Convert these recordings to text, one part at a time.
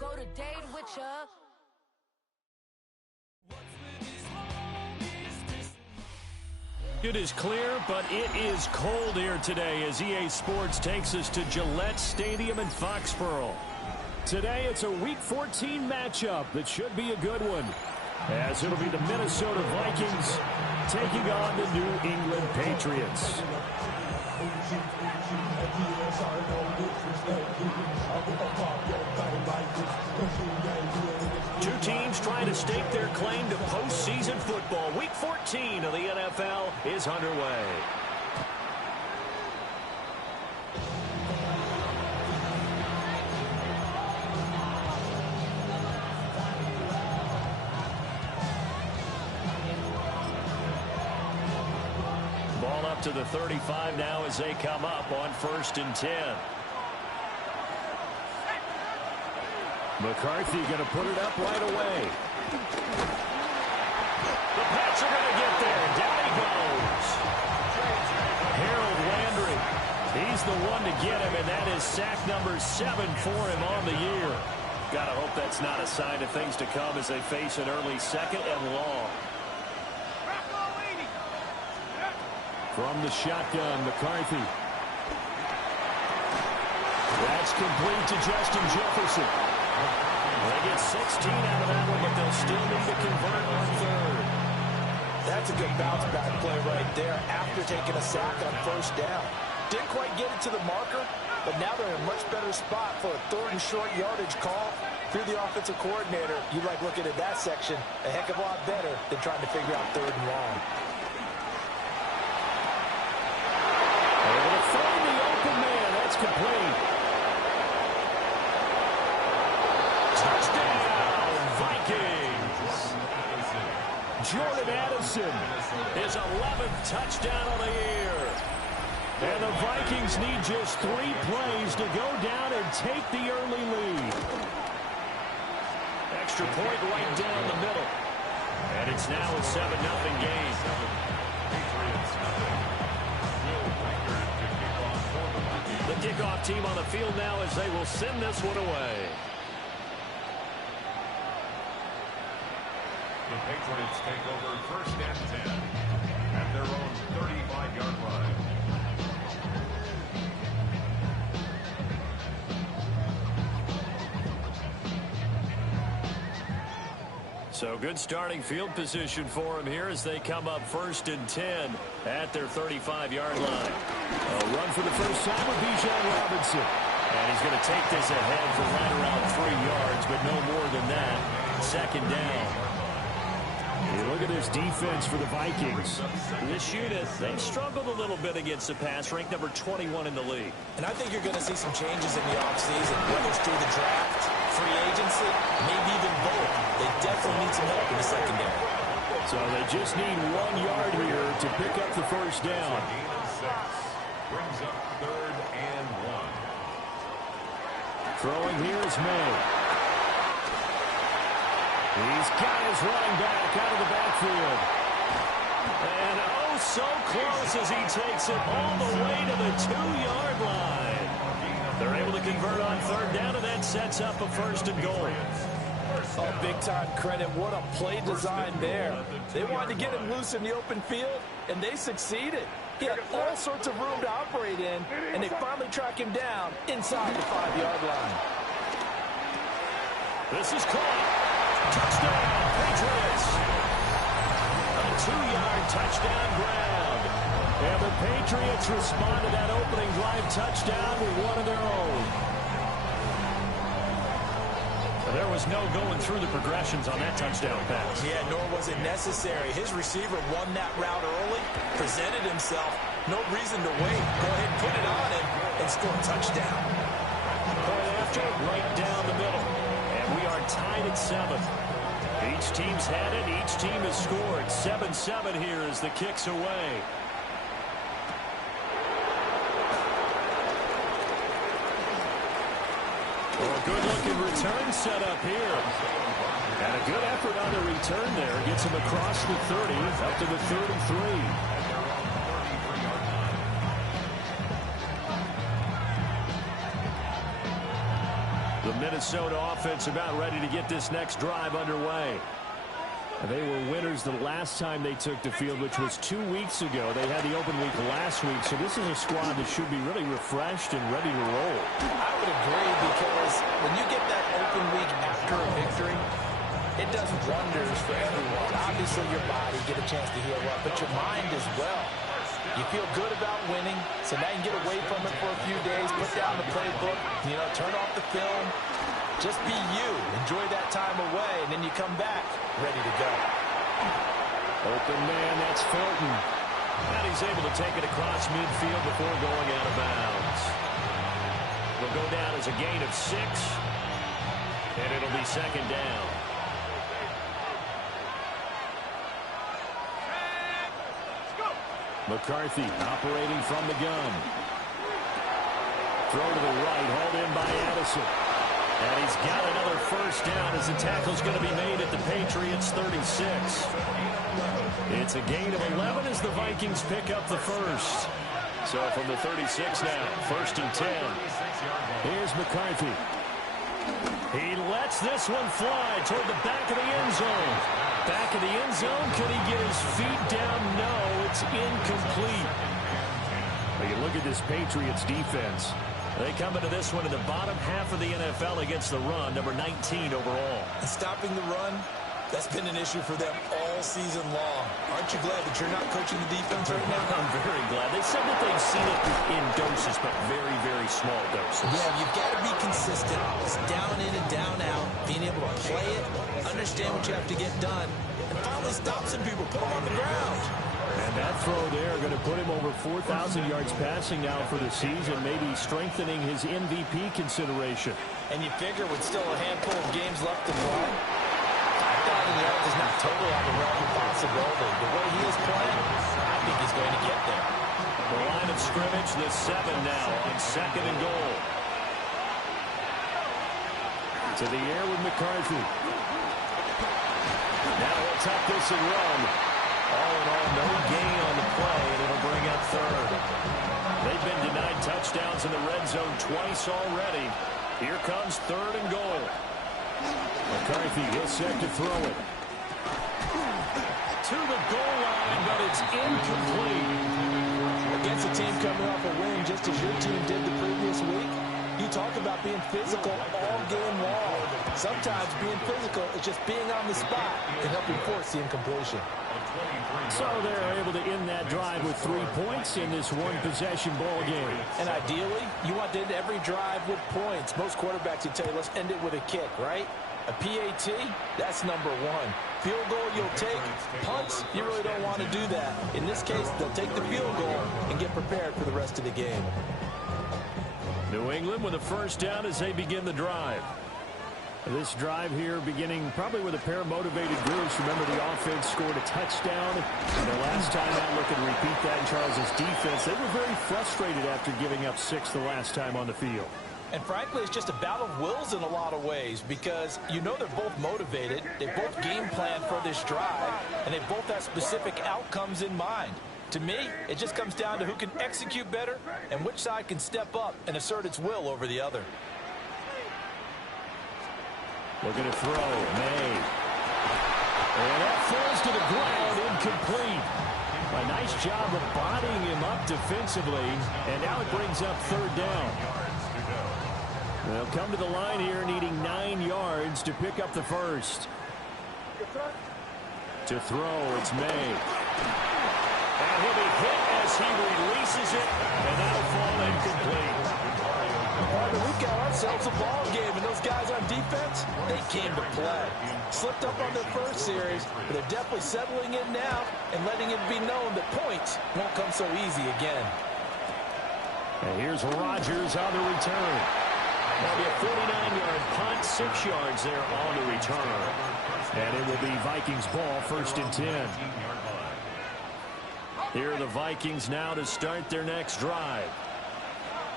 go to date with ya. It is clear, but it is cold here today as EA Sports takes us to Gillette Stadium in Foxborough. Today, it's a Week 14 matchup that should be a good one, as it'll be the Minnesota Vikings taking on the New England Patriots. Two teams trying to stake their claim to postseason football. Week 14 of the NFL is underway. Ball up to the 35 now as they come up on 1st and 10. McCarthy going to put it up right away. The Pats are going to get there. Down he goes. Harold Landry. He's the one to get him, and that is sack number 7 for him on the year. Got to hope that's not a sign of things to come as they face an early 2nd and long. From the shotgun, McCarthy. That's complete to Justin Jefferson. They get 16 out of that one, but they'll still need to convert on 3rd. That's a good bounce-back play right there after taking a sack on 1st down. Didn't quite get it to the marker, but now they're in a much better spot for a 3rd and short yardage call through the offensive coordinator. You like looking at that section a heck of a lot better than trying to figure out 3rd and long. Able to find the open man. That's complete. Touchdown, Vikings. Jordan Addison, his 11th touchdown of the year. And the Vikings need just 3 plays to go down and take the early lead. Extra point right down the middle. And it's now a 7-0 game. The kickoff team on the field now as they will send this one away. The Patriots take over 1st and 10 at their own 35-yard line. So good starting field position for them here as they come up 1st and 10 at their 35-yard line. A run for the first time with Bijan Robinson. And he's going to take this ahead for right around 3 yards, but no more than that. 2nd down. You look at this defense for the Vikings. This unit, they've struggled a little bit against the pass, ranked number 21 in the league. And I think you're going to see some changes in the offseason, whether it's through the draft, free agency, maybe even both. They definitely need some help in the secondary. So they just need 1 yard here to pick up the 1st down. Brings up 3rd and 1. Throwing here is May. He's got his running back out of the backfield. And oh, so close as he takes it all the way to the 2-yard line. They're able to convert on 3rd down, and that sets up a 1st and goal. Oh, big-time credit. What a play design there. They wanted to get him loose in the open field, and they succeeded. He had all sorts of room to operate in, and they finally track him down inside the 5-yard line. This is caught. Touchdown, Patriots. A 2-yard touchdown grab. And the Patriots respond to that opening drive touchdown with one of their own. There was no going through the progressions on that touchdown pass. Yeah, nor was it necessary. His receiver won that route early, presented himself. No reason to wait. Go ahead, put it on him, and score a touchdown. Point after, right down the middle. And we are tied at 7. Each team's had it. Each team has scored. 7-7 here as the kick's away. Oh, good-looking return set up here. And a good effort on the return there. Gets him across the 30, up to the 33. The Minnesota offense about ready to get this next drive underway. They were winners the last time they took the field, which was 2 weeks ago. They had the open week last week, so this is a squad that should be really refreshed and ready to roll. I would agree, because when you get that open week after a victory, it does wonders for everyone. Obviously, your body get a chance to heal up, but your mind as well. You feel good about winning, so now you can get away from it for a few days, put down the playbook, turn off the film. Just be you. Enjoy that time away, and then you come back ready to go. Open man, that's Felton. And he's able to take it across midfield before going out of bounds. Will go down as a gain of 6, and it'll be second down. McCarthy operating from the gun. Throw to the right, hauled in by Addison. And he's got another first down as the tackle's going to be made at the Patriots' 36. It's a gain of 11 as the Vikings pick up the first. So from the 36 now, 1st and 10. Here's McCarthy. He lets this one fly toward the back of the end zone. Back of the end zone. Could he get his feet down? No, it's incomplete. Well, you look at this Patriots defense. They come into this one in the bottom half of the NFL against the run, number 19 overall. And stopping the run, that's been an issue for them all season long. Aren't you glad that you're not coaching the defense right now? I'm very glad. They said that they've seen it in doses, but very, very small doses. Yeah, you've got to be consistent. It's down in and down out, being able to play it, understand what you have to get done, and finally stop some people, put them on the ground. And that throw there going to put him over 4,000 yards passing now for the season, maybe strengthening his MVP consideration. And you figure with still a handful of games left to play, 5,000 yards is not totally out of the realm of possibility. The way he is playing, I think he's going to get there. The line of scrimmage, the 7 now on 2nd and goal. To the air with McCarthy. Now he'll tuck this and run. All in all, no gain on the play, and it'll bring up 3rd. They've been denied touchdowns in the red zone twice already. Here comes 3rd and goal. McCarthy is set to throw it. To the goal line, but it's incomplete. Against a team coming off a win, just as your team did the previous week, you talk about being physical all game long. Sometimes being physical is just being on the spot and helping force the incompletion. So they're able to end that drive with 3 points in this one-possession ball game. And ideally, you want to end every drive with points. Most quarterbacks would tell you, let's end it with a kick, right? A PAT, that's number 1. Field goal you'll take. Punts, you really don't want to do that. In this case, they'll take the field goal and get prepared for the rest of the game. New England with a first down as they begin the drive. This drive here beginning probably with a pair of motivated groups. Remember, the offense scored a touchdown. And the last time out, looking to repeat that in Charles' defense. They were very frustrated after giving up 6 the last time on the field. And frankly, it's just a battle of wills in a lot of ways, because you know they're both motivated. They both game plan for this drive, and they both have specific outcomes in mind. To me, it just comes down to who can execute better and which side can step up and assert its will over the other. Looking to throw, May. And that falls to the ground, incomplete. A nice job of bodying him up defensively, and now it brings up 3rd down. They'll come to the line here needing 9 yards to pick up the first. To throw, it's May. And he'll be hit as he releases it, and that'll fall incomplete. We've got ourselves a ball game, and those guys on defense, they came to play. Slipped up on their first series, but they're definitely settling in now and letting it be known that points won't come so easy again. And here's Rodgers on the return. That'll be a 49-yard punt, 6 yards there on the return. And it will be Vikings ball, 1st and 10. Here are the Vikings now to start their next drive.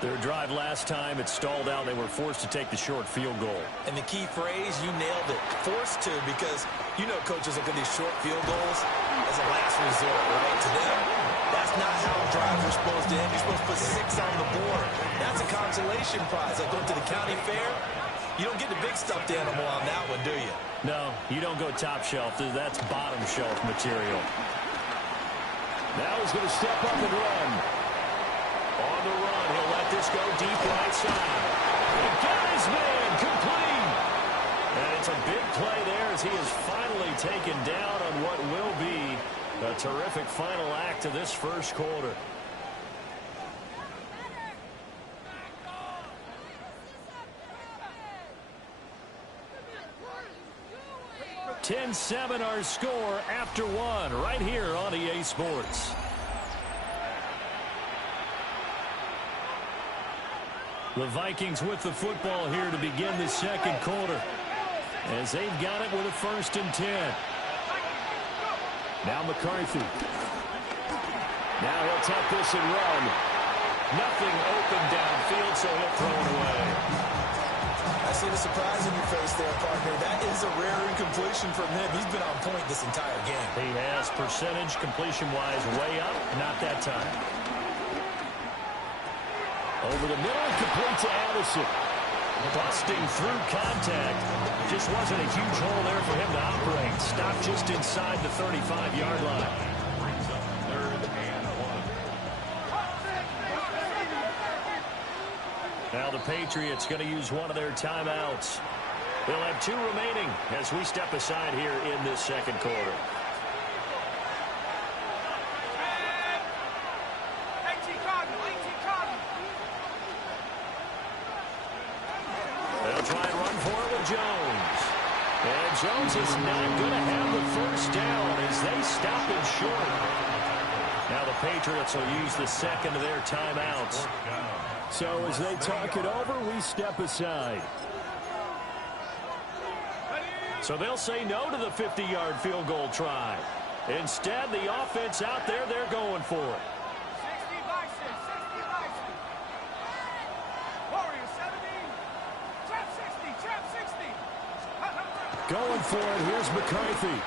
Their drive last time, it stalled out. They were forced to take the short field goal. And the key phrase, you nailed it. Forced to, because you know coaches look at these short field goals as a last resort, right? To them, that's not how drives are supposed to end. You're supposed to put 6 on the board. That's a consolation prize. Like going to the county fair, You don't get the big stuffed animal on that one, do you? No, you don't go top shelf. That's bottom shelf material. Now he's going to step up and run. On the run, he'll let this go deep right side. He got his man complete. And it's a big play there as he is finally taken down on what will be a terrific final act of this first quarter. 10-7 our score after one right here on EA Sports. The Vikings with the football here to begin the second quarter as they've got it with a 1st and 10. Now McCarthy. Now he'll tuck this and run. Nothing open downfield, so he'll throw it away. I see the surprise in your face there, partner. That is a rare incompletion from him. He's been on point this entire game. He has percentage completion-wise way up. Not that time. Over the middle and complete to Addison. Busting through contact. Just wasn't a huge hole there for him to operate. Stopped just inside the 35-yard line. Brings up 3rd and 1. Now the Patriots going to use one of their timeouts. They'll have 2 remaining as we step aside here in this second quarter. They'll try and run for it with Jones. And Jones is not going to have the first down as they stop him short. Now the Patriots will use the second of their timeouts. So as they talk it over, we step aside. So they'll say no to the 50-yard field goal try. Instead, the offense out there, they're going for it. Going for it, here's McCarthy.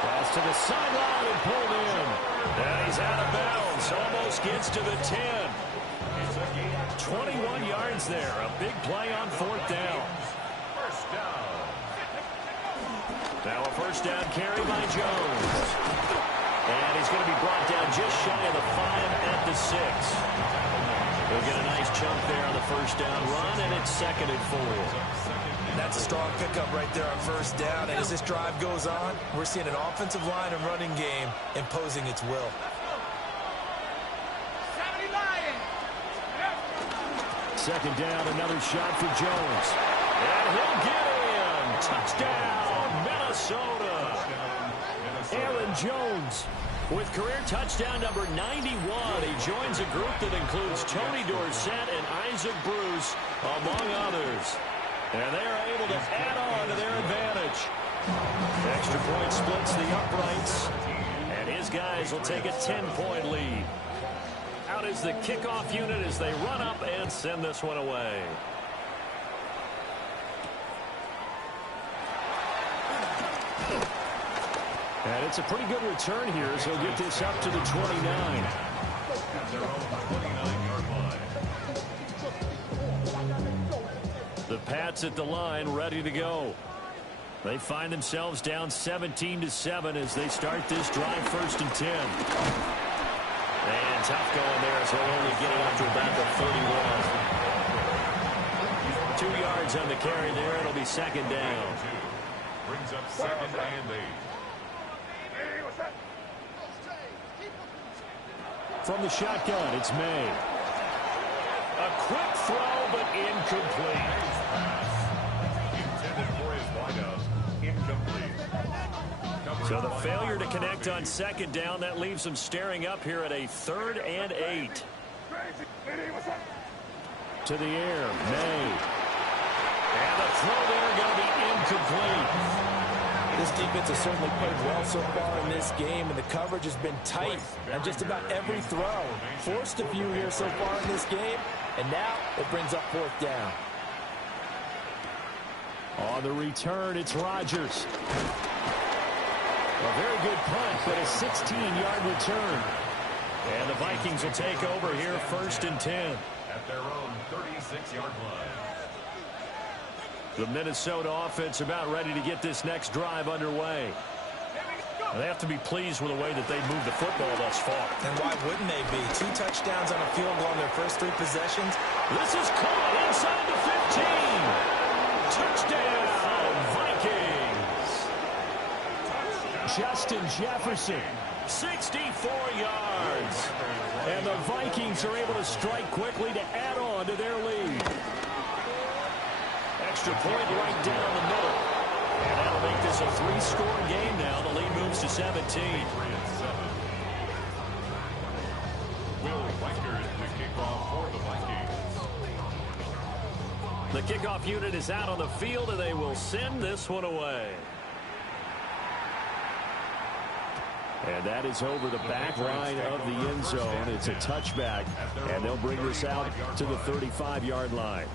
Pass to the sideline and pulled in. And he's out of bounds, almost gets to the 10. 21 yards there, a big play on 4th down. First down. Now a first down carry by Jones. And he's going to be brought down just shy of the 5 at the 6. They'll get a nice chunk there on the first down run, and it's 2nd and 4. That's a strong pickup right there on 1st down. And as this drive goes on, we're seeing an offensive line and running game imposing its will. Second down, another shot for Jones. And he'll get in. Touchdown, Minnesota. Aaron Jones with career touchdown number 91. He joins a group that includes Tony Dorsett and Isaac Bruce, among others. And they are able to add on to their advantage. Extra point splits the uprights. And his guys will take a 10-point lead. Out is the kickoff unit as they run up and send this one away. And it's a pretty good return here, so he'll get this up to the 29. At their own 29-yard line. The Pats at the line, ready to go. They find themselves down 17-7 as they start this drive 1st and 10. And tough going there as they'll only get it up to about the 31. 2 yards on the carry there. It'll be 2nd down. Brings up 2nd and 8. From the shotgun, it's May. A quick throw, but incomplete. Intended for his wideout. Incomplete. So the failure to connect on 2nd down, that leaves them staring up here at a 3rd and 8. To the air, May. And the throw there going to be incomplete. This defense has certainly played well so far in this game, and the coverage has been tight on just about every throw. Forced a few here so far in this game, and now it brings up 4th down. On the return, it's Rodgers. A very good punt, but a 16-yard return. And the Vikings will take over here 1st and 10. at their own 36-yard line. The Minnesota offense about ready to get this next drive underway. They have to be pleased with the way that they've moved the football thus far. And why wouldn't they be? 2 touchdowns on a field goal in their first 3 possessions. This is caught inside the 15. Touchdown, Vikings. Justin Jefferson, 64 yards. And the Vikings are able to strike quickly to add on to their lead. Extra point right down the middle. And that'll make this a 3-score game now. The lead moves to 17. 3-7. Will Riker is the kickoff for the Vikings. The kickoff unit is out on the field, and they will send this one away. And that is over the back line of the end zone. It's a touchback, and they'll bring this out to the 35-yard line.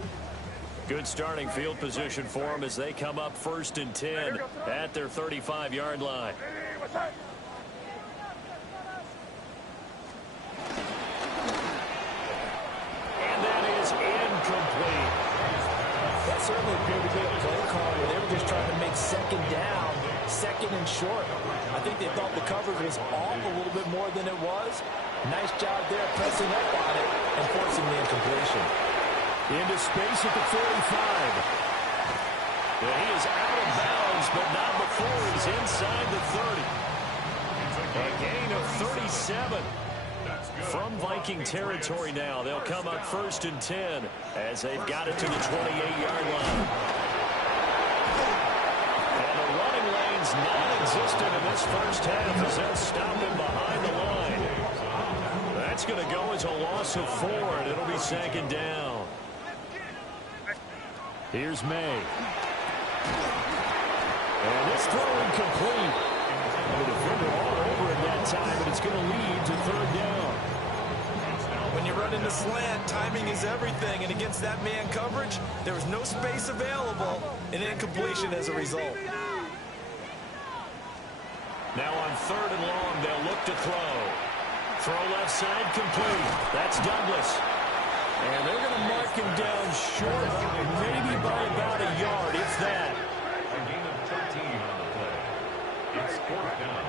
Good starting field position for them as they come up 1st and 10 at their 35-yard line. And that is incomplete. That certainly appeared to be a play call where they were just trying to make 2nd down, 2nd and short. I think they thought the coverage was off a little bit more than it was. Nice job there pressing up on it and forcing the incompletion. Into space at the 45. And he is out of bounds, but not before he's inside the 30. A gain of 37. From Viking territory now, they'll come up 1st and 10 as they've got it to the 28-yard line. And the running lane's non-existent in this first half as they'll stop him behind the line. That's going to go as a loss of 4, and it'll be 2nd down. Here's May. And this throw incomplete. The defender all over it that time, but it's going to lead to 3rd down. When you run into slant, timing is everything, and against that man coverage, there was no space available, and incompletion as a result. Now on 3rd and long, they'll look to throw. Throw left side complete. That's Douglas. And they're going to mark him down short, maybe by about a yard, if that. A gain of 13 on the play. It's 4th down.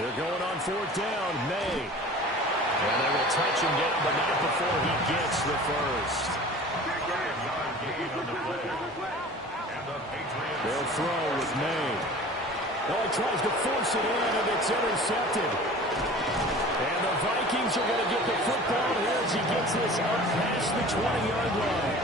They're going on 4th down. May. And they will touch him down, but not before he gets the first. 5-yard gain on the play. And the Patriots. They'll throw with May. Oh, he tries to force it in, and it's intercepted. And the Vikings are going to get the football here as he gets this up past the 20-yard line.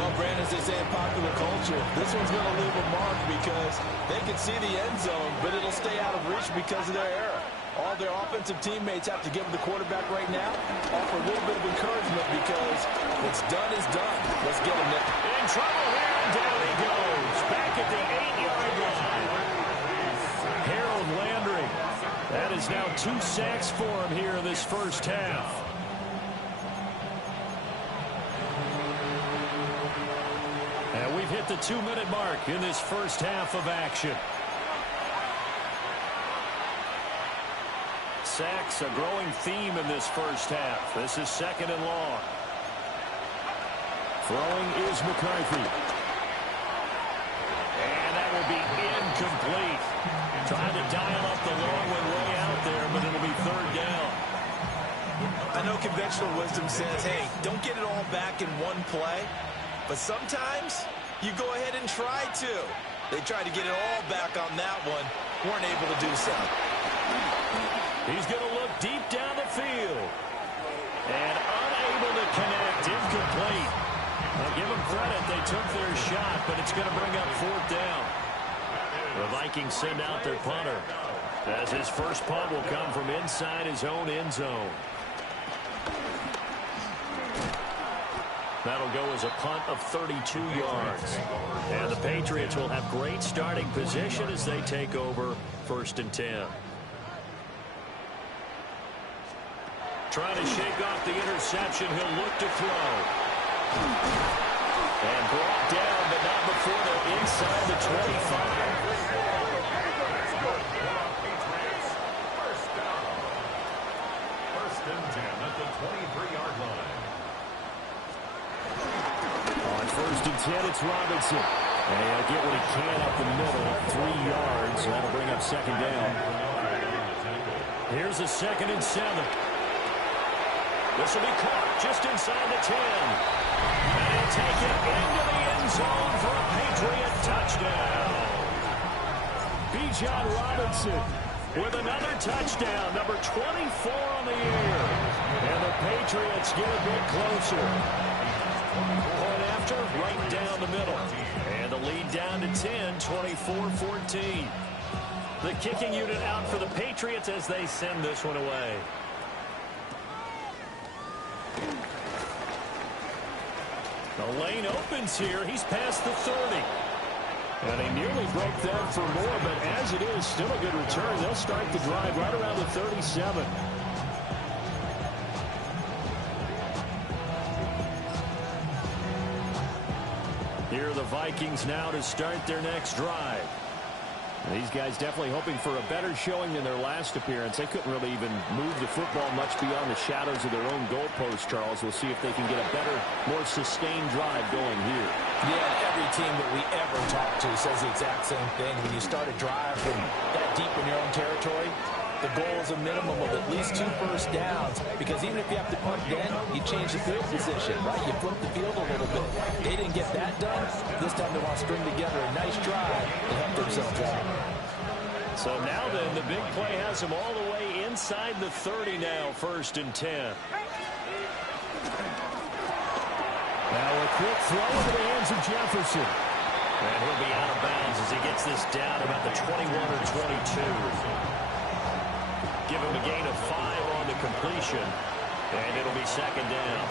Well, Brandon, as they say in popular culture, this one's going to leave a mark because they can see the end zone, but it'll stay out of reach because of their error. All their offensive teammates have to give the quarterback right now, offer a little bit of encouragement because what's done is done. Let's get him there. In trouble here, and down he goes. Back at the 8-yard line. Harold Landry. That is now 2 sacks for him here in this first half. And we've hit the 2-minute mark in this first half of action. Sacks, a growing theme in this first half. This is 2nd and long. Throwing is McCarthy. And that will be incomplete. Trying to dial up the long one way out there, but it'll be 3rd down. I know conventional wisdom says, hey, don't get it all back in one play. But sometimes you go ahead and try to. They tried to get it all back on that one. Weren't able to do so. He's going to look deep down the field. And unable to connect. Incomplete. Now give them credit. They took their shot, but it's going to bring up 4th down. The Vikings send out their punter, as his first punt will come from inside his own end zone. That'll go as a punt of 32 yards. And the Patriots will have great starting position as they take over 1st and 10. Trying to shake off the interception. He'll look to throw. And brought down, but not before they're inside the 25. First and 10 at 23-yard line. On 1st and 10, it's Robinson. And he'll get what he can up the middle, 3 yards. That'll bring up 2nd down. Here's a 2nd and 7. This will be caught just inside the 10. And he'll take it into the end zone for a Patriot touchdown. Bijan Robinson with another touchdown, number 24 on the year. And the Patriots get a bit closer. Point after, right down the middle. And the lead down to 10, 24-14. The kicking unit out for the Patriots as they send this one away. The lane opens here. He's past the 30. And he nearly broke that for more, but as it is, still a good return. They'll start the drive right around the 37. Here are the Vikings now to start their next drive. These guys definitely hoping for a better showing than their last appearance. They couldn't really even move the football much beyond the shadows of their own goalpost, Charles. We'll see if they can get a better, more sustained drive going here. Yeah, every team that we ever talk to says the exact same thing. When you start a drive from that deep in your own territory, the goal is a minimum of at least 2 first downs, because even if you have to punt again, you change the field position, right? You flip the field a little bit. They didn't get that done. This time they want to string together a nice drive to help themselves out. So now then, the big play has them all the way inside the 30 now, 1st and 10. Now a quick throw into the hands of Jefferson. And he'll be out of bounds as he gets this down about the 21 or 22. Give him a gain of 5 on the completion, and it'll be 2nd down.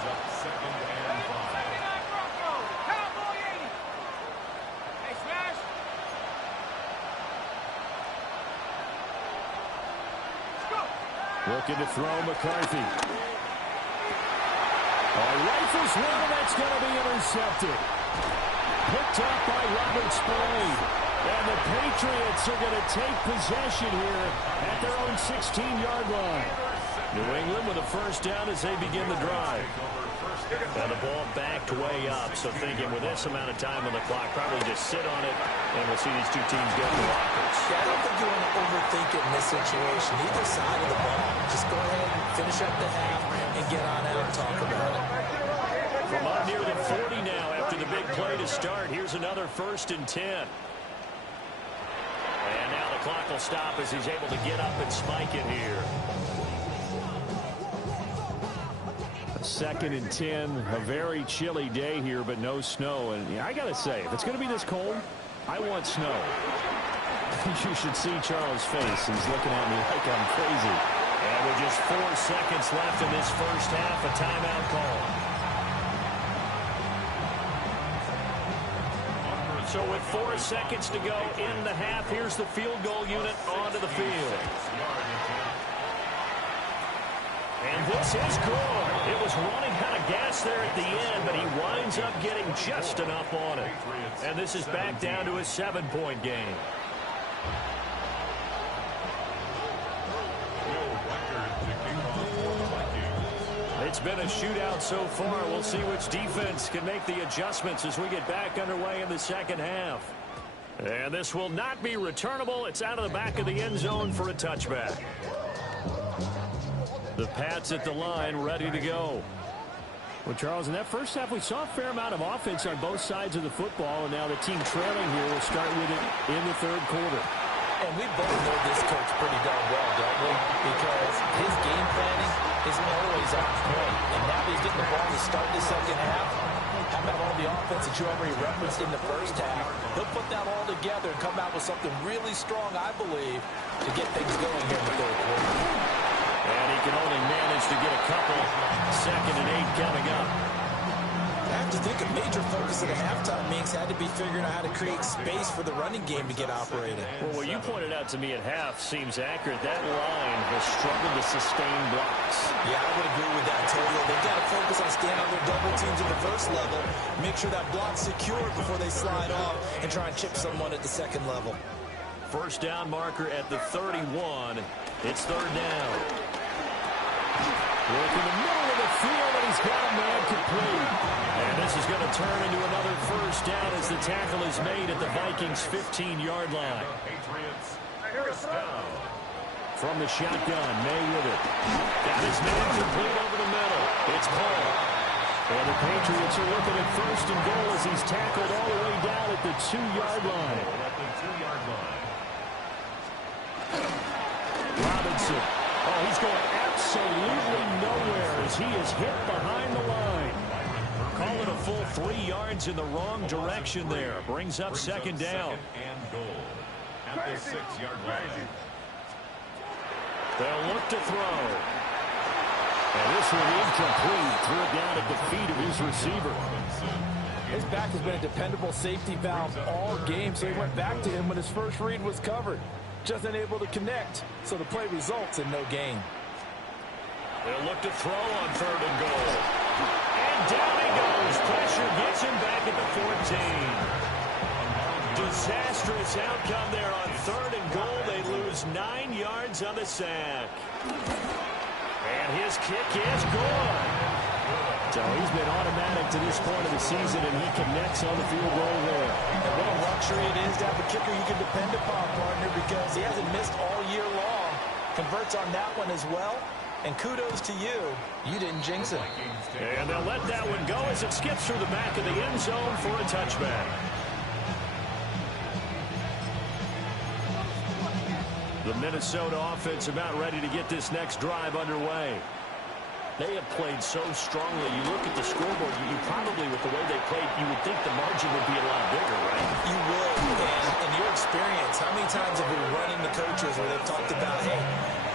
Looking to throw McCarthy. Rifles one, and that's going to be intercepted. Picked up by Robert Spillane. And the Patriots are going to take possession here at their own 16-yard line. New England with a 1st down as they begin the drive. And the ball backed way up. So thinking with this amount of time on the clock, probably just sit on it, and we'll see these two teams get the offense. Yeah, I don't think you want to overthink it in this situation. Either side of the ball. Just go ahead and finish up the half and get on out and talk about it. From up near the 40 now after the big play to start, here's another 1st and 10. And now the clock will stop as he's able to get up and spike it here. 2nd and 10, a very chilly day here, but no snow. And yeah, I got to say, if it's going to be this cold, I want snow. You should see Charles' face. He's looking at me like I'm crazy. And with just 4 seconds left in this first half, a timeout call. So with 4 seconds to go in the half, here's the field goal unit onto the field. And this is good. It was running out of gas there at the end, but he winds up getting just enough on it. And this is back down to a 7-point game. It's been a shootout so far. We'll see which defense can make the adjustments as we get back underway in the second half. And this will not be returnable. It's out of the back of the end zone for a touchback. The Pats at the line, ready to go. Well, Charles, in that first half, we saw a fair amount of offense on both sides of the football, and now the team trailing here will start with it in the 3rd quarter. And we both know this coach pretty darn well, don't we? Because his game planning is always on point. And now he's getting the ball to start the second half. How about all the offense that you already referenced in the first half? He'll put that all together and come out with something really strong, I believe, to get things going here in the 3rd quarter. And he can only manage to get a couple. 2nd and 8 coming up. I have to think a major focus of the halftime meetings had to be figuring out how to create space for the running game to get operating. Well, what you pointed out to me at half seems accurate. That line has struggled to sustain blocks. Yeah, I would agree with that, Toyo. They've got to focus on staying on their double teams at the first level, make sure that block's secured before they slide off, and try and chip someone at the second level. 1st down marker at the 31. It's 3rd down. Work in the middle of the field, and he's got a man complete. And this is going to turn into another first down as the tackle is made at the Vikings' 15-yard line. From the shotgun, May with it. Got his man complete over the middle. It's Paul. And the Patriots are looking at first and goal as he's tackled all the way down at the 2-yard line. Robinson. Oh, he's going absolutely nowhere as he is hit behind the line. Call it a full 3 yards in the wrong direction there. Brings up second down. And goal at the 6-yard line. They'll look to throw. And this will be incomplete. Threw it down at the feet of his receiver. His back has been a dependable safety valve all game, so he went back to him when his first read was covered. Just unable to connect, so the play results in no gain. They'll look to throw on 3rd and goal. And down he goes. Pressure gets him back at the 14. Disastrous outcome there on 3rd and goal. They lose 9 yards on the sack. And his kick is good. So he's been automatic to this point of the season, and he connects on the field goal there. And what a luxury it is to have a kicker you can depend upon, partner, because he hasn't missed all year long. Converts on that one as well. And kudos to you. You didn't jinx it. And they'll let that one go as it skips through the back of the end zone for a touchback. The Minnesota offense about ready to get this next drive underway. They have played so strongly. You look at the scoreboard, you probably, with the way they played, you would think the margin would be a lot bigger, right? You would. And in your experience, how many times have we run into coaches where they've talked about, hey,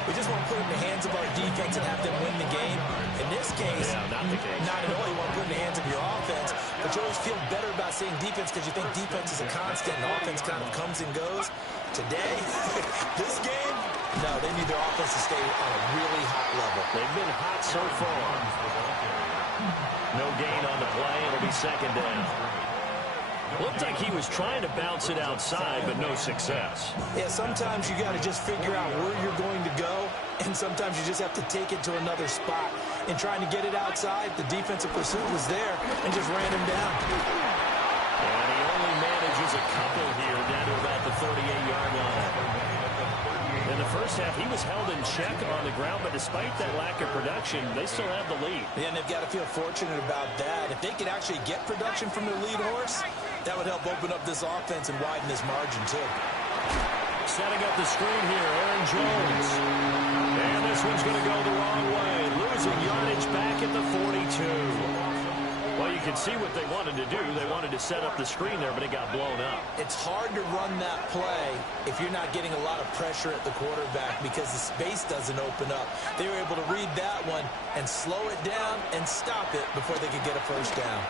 we just want to put it in the hands of our defense and have them win the game? In this case, not the case. Not at all. You want to put it in the hands of your offense, but you always feel better about saying defense because you think defense is a constant and offense kind of comes and goes. Today, this game, no, they need their offense to stay on a really hot level. They've been hot so far. No gain on the play. It'll be second down. Looked like he was trying to bounce it outside, but no success. Yeah, sometimes you got to just figure out where you're going to go, and sometimes you just have to take it to another spot. In trying to get it outside, the defensive pursuit was there and just ran him down. And he only manages a couple here down to about the 38-yard line. In the first half, he was held in check on the ground, but despite that lack of production, they still have the lead. Yeah, and they've got to feel fortunate about that. If they could actually get production from their lead horse, that would help open up this offense and widen this margin, too. Setting up the screen here, Aaron Jones. And this one's going to go the wrong way. Losing yardage back at the 42. Well, you can see what they wanted to do. They wanted to set up the screen there, but it got blown up. It's hard to run that play if you're not getting a lot of pressure at the quarterback because the space doesn't open up. They were able to read that one and slow it down and stop it before they could get a first down.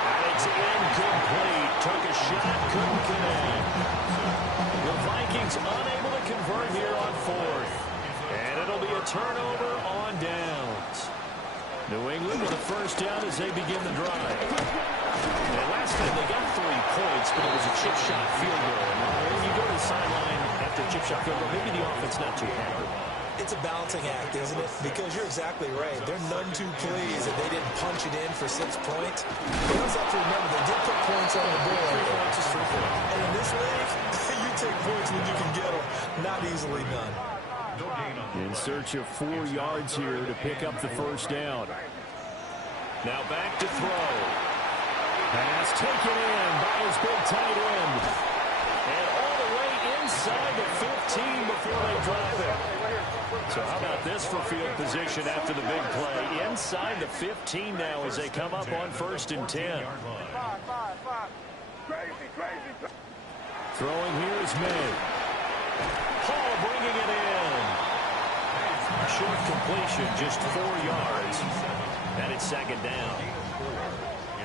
And it's incomplete. Took a shot, couldn't connect. The Vikings unable to convert here on 4th. And it'll be a turnover on downs. New England with a first down as they begin the drive. And last time they got 3 points, but it was a chip shot field goal. And when you go to the sideline after a chip shot field goal, maybe the offense not too happy. It's a balancing act, isn't it? Because you're exactly right. They're none too pleased that they didn't punch it in for 6 points. But you also have to remember, they did put points on the board. 3 points is 3 points. And in this league, you take points when you can get them. Not easily done. In search of 4 yards here to pick up the first down. Now back to throw. Pass taken in by his big tight end. And all the way inside the 15 before they drop it. So how about this for field position after the big play? Inside the 15 now as they come up on 1st and 10. Throwing here is May. Hall bringing it in. Short completion, just 4 yards. And it's second down.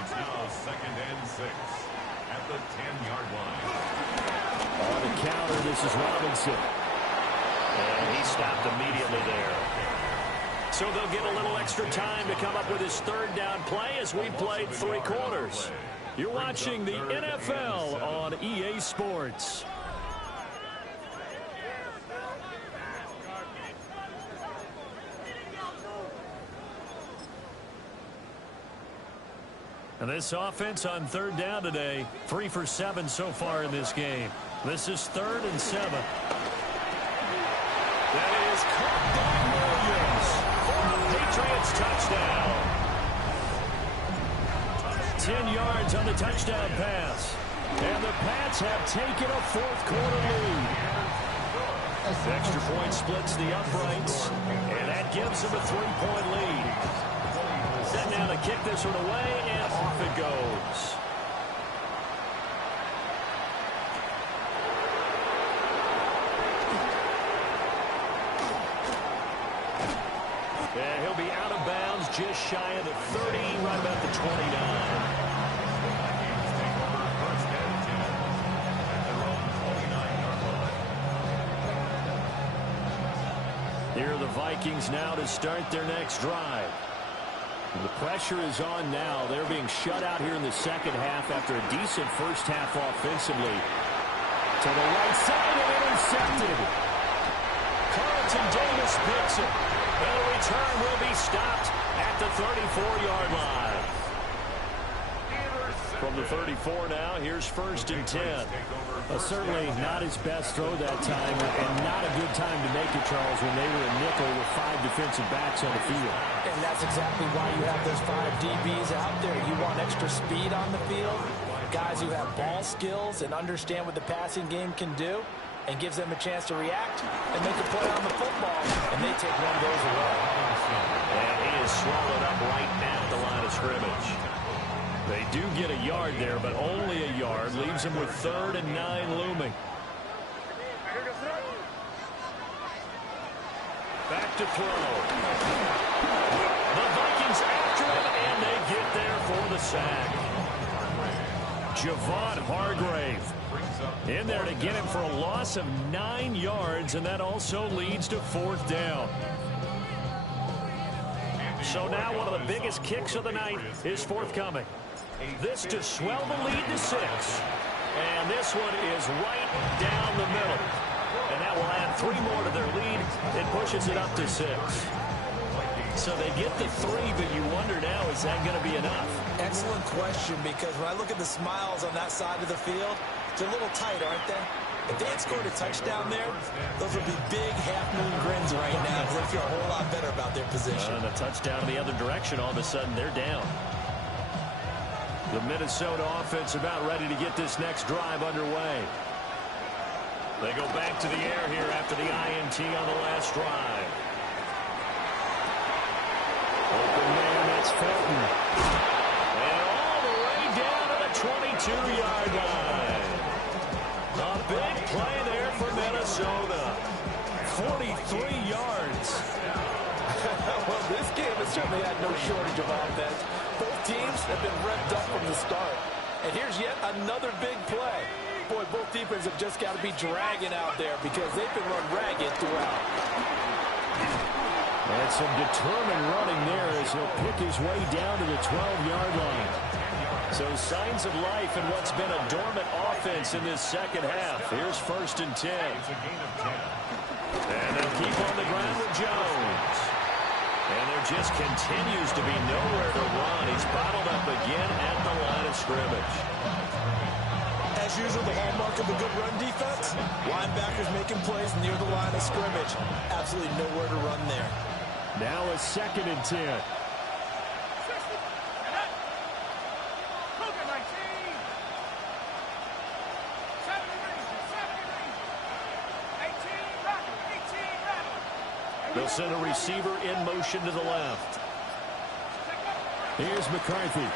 It's now 2nd and 6 at the 10-yard line. On the counter, this is Robinson. And he stopped immediately there. So they'll get a little extra time to come up with his 3rd down play as we played 3 quarters. You're watching the NFL on EA Sports. And this offense on third down today, 3 for 7 so far in this game. This is 3rd and 7. That is caught by Williams for the Patriots touchdown. 10 yards on the touchdown pass. And the Pats have taken a fourth-quarter lead. Extra point splits the uprights, and that gives them a 3-point lead. Set now to kick this one away, and off it goes. And he'll be out of bounds just shy of the 30, right about the 29. Here are the Vikings now to start their next drive. The pressure is on now. They're being shut out here in the second half after a decent first half offensively. To the right side and intercepted. Carlton Davis picks it. And the return will be stopped at the 34-yard line. From the 34 now, here's 1st and 10. Certainly not his best throw that time, and not a good time to make it, Charles, when they were a nickel with 5 defensive backs on the field. And that's exactly why you have those 5 DBs out there. You want extra speed on the field, guys who have ball skills and understand what the passing game can do, and gives them a chance to react and make a play on the football, and they take one of those away. And he is swallowed up right at the line of scrimmage. They do get a yard there, but only a yard. Leaves them with 3rd and 9 looming. Back to throw. The Vikings after him, and they get there for the sack. Javon Hargrave in there to get him for a loss of 9 yards, and that also leads to 4th down. So now one of the biggest kicks of the night is forthcoming. This to swell the lead to 6. And this one is right down the middle. And that will add 3 more to their lead. It pushes it up to 6. So they get the 3, but you wonder now, is that going to be enough? Excellent question, because when I look at the smiles on that side of the field, they're a little tight, aren't they? If they had scored a touchdown there, those would be big half-moon grins right now, because they feel a whole lot better about their position. And a touchdown in the other direction, all of a sudden they're down. The Minnesota offense about ready to get this next drive underway. They go back to the air here after the INT on the last drive. Open man, that's Felton. And all the way down to the 22-yard line. A big play there for Minnesota. 43 yards. Well, this game has certainly had no shortage of offense. Both teams have been revved up from the start. And here's yet another big play. Boy, both defenses have just got to be dragging out there because they've been run ragged throughout. And some determined running there as he'll pick his way down to the 12-yard line. So signs of life in what's been a dormant offense in this second half. Here's 1st and 10. And they'll keep on the ground with Jones. And there just continues to be nowhere to run. He's bottled up again at the line of scrimmage. As usual, the hallmark of a good run defense, linebackers making plays near the line of scrimmage. Absolutely nowhere to run there. Now a 2nd and 10. They'll send a receiver in motion to the left. Here's McCarthy.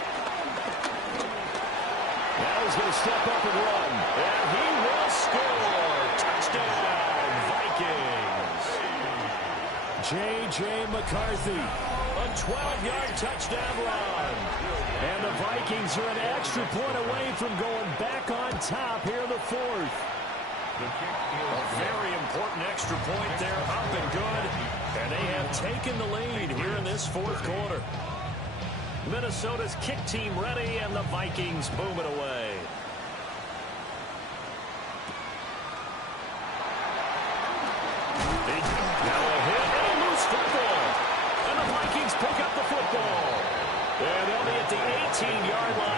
Now he's going to step up and run. And he will score. Touchdown, Vikings. J.J. McCarthy. A 12-yard touchdown run. And the Vikings are an extra point away from going back on top here in the 4th. A very important extra point there, up and good. And they have taken the lead here in this 4th quarter. Minnesota's kick team ready, and the Vikings boom it away. Now a hit and a loose football. And the Vikings pick up the football. And they'll be at the 18-yard line.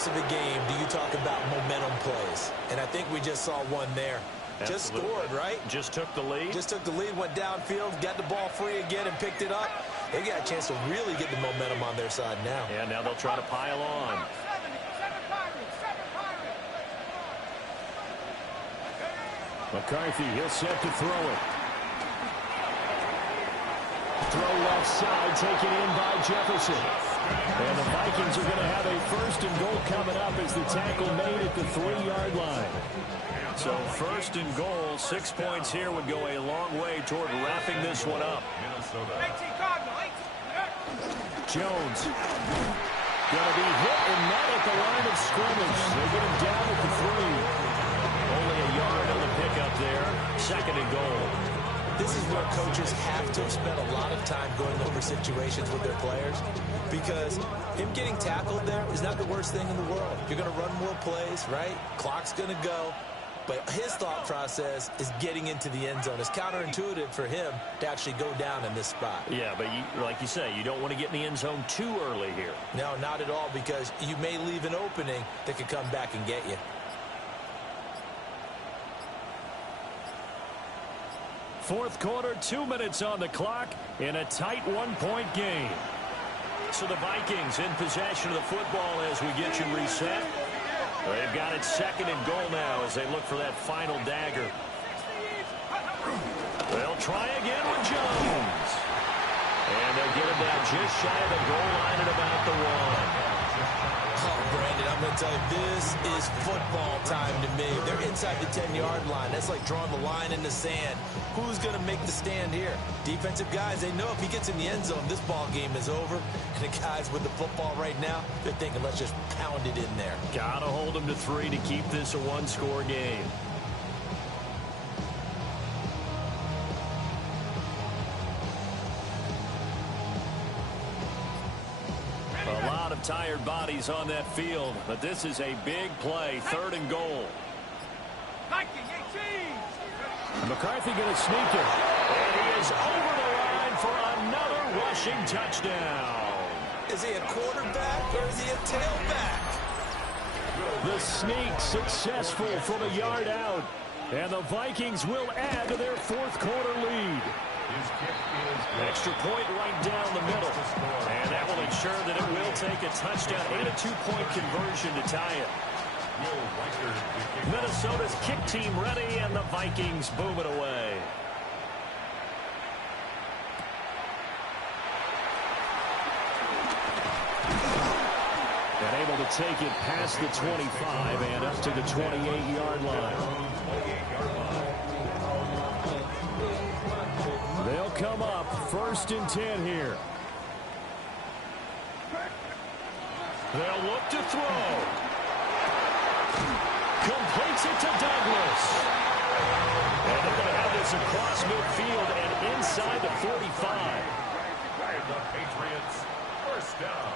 course of a game do you talk about momentum plays? And I think we just saw one there. Absolutely. Just scored, right? Just took the lead. Just took the lead, went downfield, got the ball free again, and picked it up. They got a chance to really get the momentum on their side now. Yeah, now they'll try to pile on. McCarthy, he'll set to throw it. Throw left side, taken in by Jefferson. And the Vikings are going to have a first and goal coming up as the tackle made at the 3-yard line. So first and goal, 6 points here would go a long way toward wrapping this one up. Jones going to be hit and not at the line of scrimmage. They get him down at the 3. Only a yard on the pickup there. Second and goal. This is where coaches have to spend a lot of time going over situations with their players, because him getting tackled there is not the worst thing in the world. You're going to run more plays, right? Clock's going to go. But his thought process is getting into the end zone. It's counterintuitive for him to actually go down in this spot. Yeah, but like you say, you don't want to get in the end zone too early here. No, not at all, because you may leave an opening that could come back and get you. Fourth quarter, 2 minutes on the clock in a tight one-point game. So the Vikings in possession of the football as we get you reset. They've got it second and goal now as they look for that final dagger. They'll try again with Jones. And they'll get him down just shy of the goal line at about the 1. Oh, Brandon, I'm going to tell you, this is football time to me. They're inside the 10-yard line. That's like drawing the line in the sand. Who's going to make the stand here? Defensive guys, they know if he gets in the end zone, this ball game is over. And the guys with the football right now, they're thinking, let's just pound it in there. Got to hold them to 3 to keep this a one-score game. A lot of tired bodies on that field, but this is a big play, third and goal. McCarthy going to sneak it. And he is over the line for another rushing touchdown. Is he a quarterback or is he a tailback? The sneak successful from a yard out. And the Vikings will add to their fourth quarter lead. Extra point right down the middle. And that will ensure that it will take a touchdown and a 2-point conversion to tie it. Minnesota's kick team ready, and the Vikings boom it away. And able to take it past the 25 and up to the 28-yard line. They'll come up first and 10 here. They'll look to throw. Completes it to Douglas. And they're going to have this across midfield and inside the 45. The Patriots first down.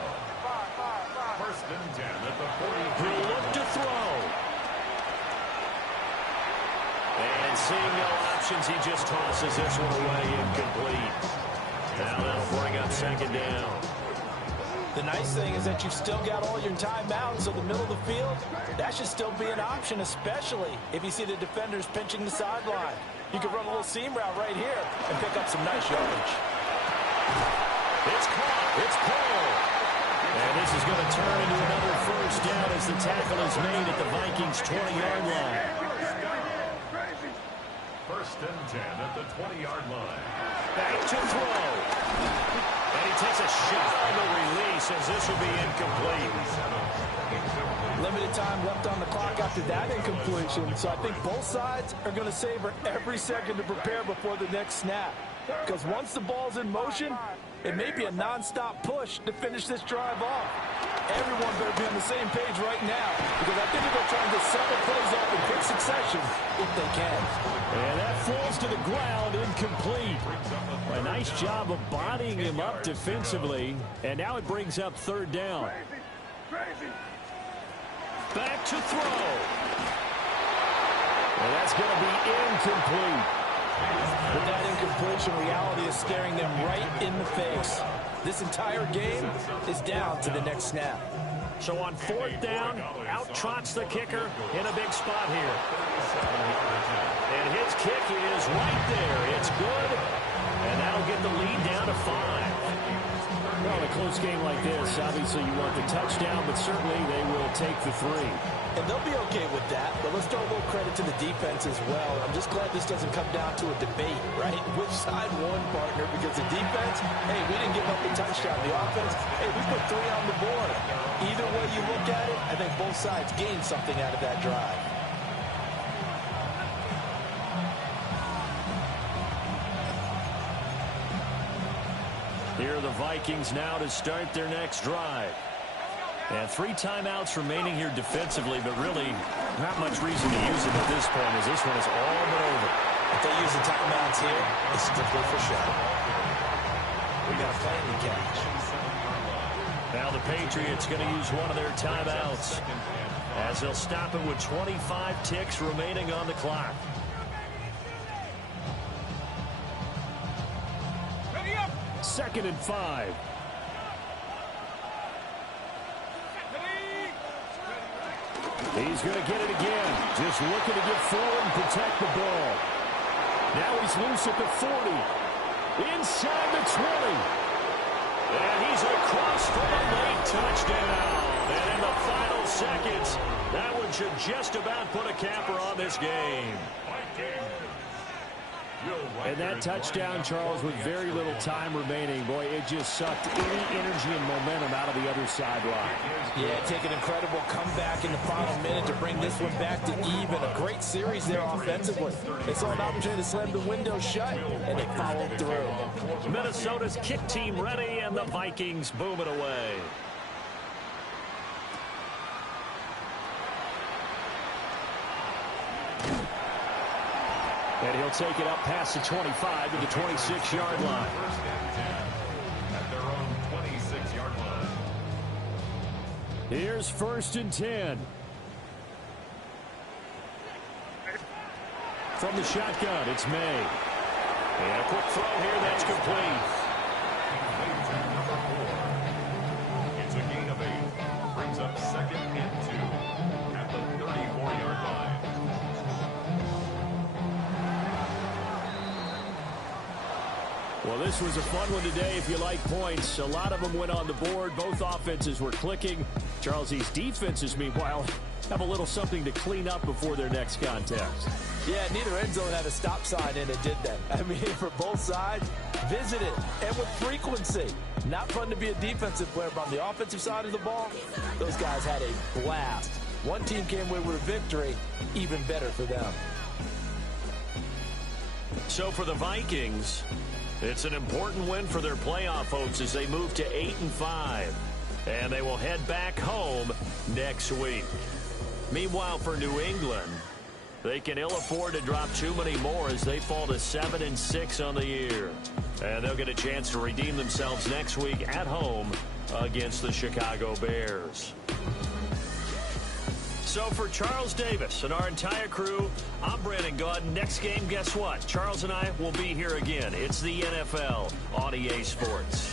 First and 10 at the 40. He'll look to throw. And seeing no options, he just tosses this one away incomplete. Now that'll bring up second down. The nice thing is that you've still got all your timeouts, so the middle of the field, that should still be an option, especially if you see the defenders pinching the sideline. You can run a little seam route right here and pick up some nice yardage. It's caught. It's pulled. And this is going to turn into another first down as the tackle is made at the Vikings' 20-yard line. First and 10 at the 20-yard line. Back to throw. And he takes a shot on the release as this will be incomplete. Limited time left on the clock after that incompletion, so I think both sides are going to savor every second to prepare before the next snap. Because once the ball's in motion, it may be a non-stop push to finish this drive off. Everyone better be on the same page right now, because I think they're trying to set the plays off in quick succession if they can. And that falls to the ground, incomplete. A nice job of bodying him up defensively, and now it brings up third down. Back to throw. And that's going to be incomplete. But that incompletion reality is staring them right in the face. This entire game is down to the next snap. So on fourth down, out trots the kicker in a big spot here. And his kick is right there. It's good. And that'll get the lead down to 5. Well, in a close game like this, obviously you want the touchdown, but certainly they will take the 3. And they'll be okay with that, but let's throw a little credit to the defense as well. I'm just glad this doesn't come down to a debate, right? Which side won, partner? Because the defense, hey, we didn't give up a touchdown. The offense, hey, we put 3 on the board. Either way you look at it, I think both sides gained something out of that drive. Here are the Vikings now to start their next drive. And 3 timeouts remaining here defensively, but really not much reason to use them at this point, as this one is all but over. If they use the timeouts here, it's strictly for show. We got a play in the catch. Now the Patriots going to use one of their timeouts, as they'll stop it with 25 ticks remaining on the clock. Second and 5. He's going to get it again. Just looking to get forward and protect the ball. Now he's loose at the 40. Inside the 20. And he's across for a late touchdown. And in the final seconds, that one should just about put a capper on this game. And that touchdown, Charles, with very little time remaining, boy, it just sucked any energy and momentum out of the other sideline. Yeah, take an incredible comeback in the final minute to bring this one back to even. A great series there offensively. They saw an opportunity to slam the window shut, and they followed through. Minnesota's kick team ready, and the Vikings boom it away. And he'll take it up past the 25 to the 26-yard line. First and 10 at their own 26-yard line. Here's first and 10. From the shotgun, it's May. And a quick throw here, that's complete. It's a gain of 8. Brings up second and 2 at the 34-yard line. Well, this was a fun one today if you like points. A lot of them went on the board. Both offenses were clicking. Charles, these defenses, meanwhile, have a little something to clean up before their next contest. Yeah, neither end zone had a stop sign in it, did they? I mean, for both sides, visit it, and with frequency. Not fun to be a defensive player, but on the offensive side of the ball, those guys had a blast. One team came away with a victory, even better for them. So for the Vikings, it's an important win for their playoff hopes as they move to 8-5. And they will head back home next week. Meanwhile, for New England, they can ill afford to drop too many more as they fall to 7-6 on the year. And they'll get a chance to redeem themselves next week at home against the Chicago Bears. So for Charles Davis and our entire crew, I'm Brandon Gaudin. Next game, guess what? Charles and I will be here again. It's the NFL on EA Sports.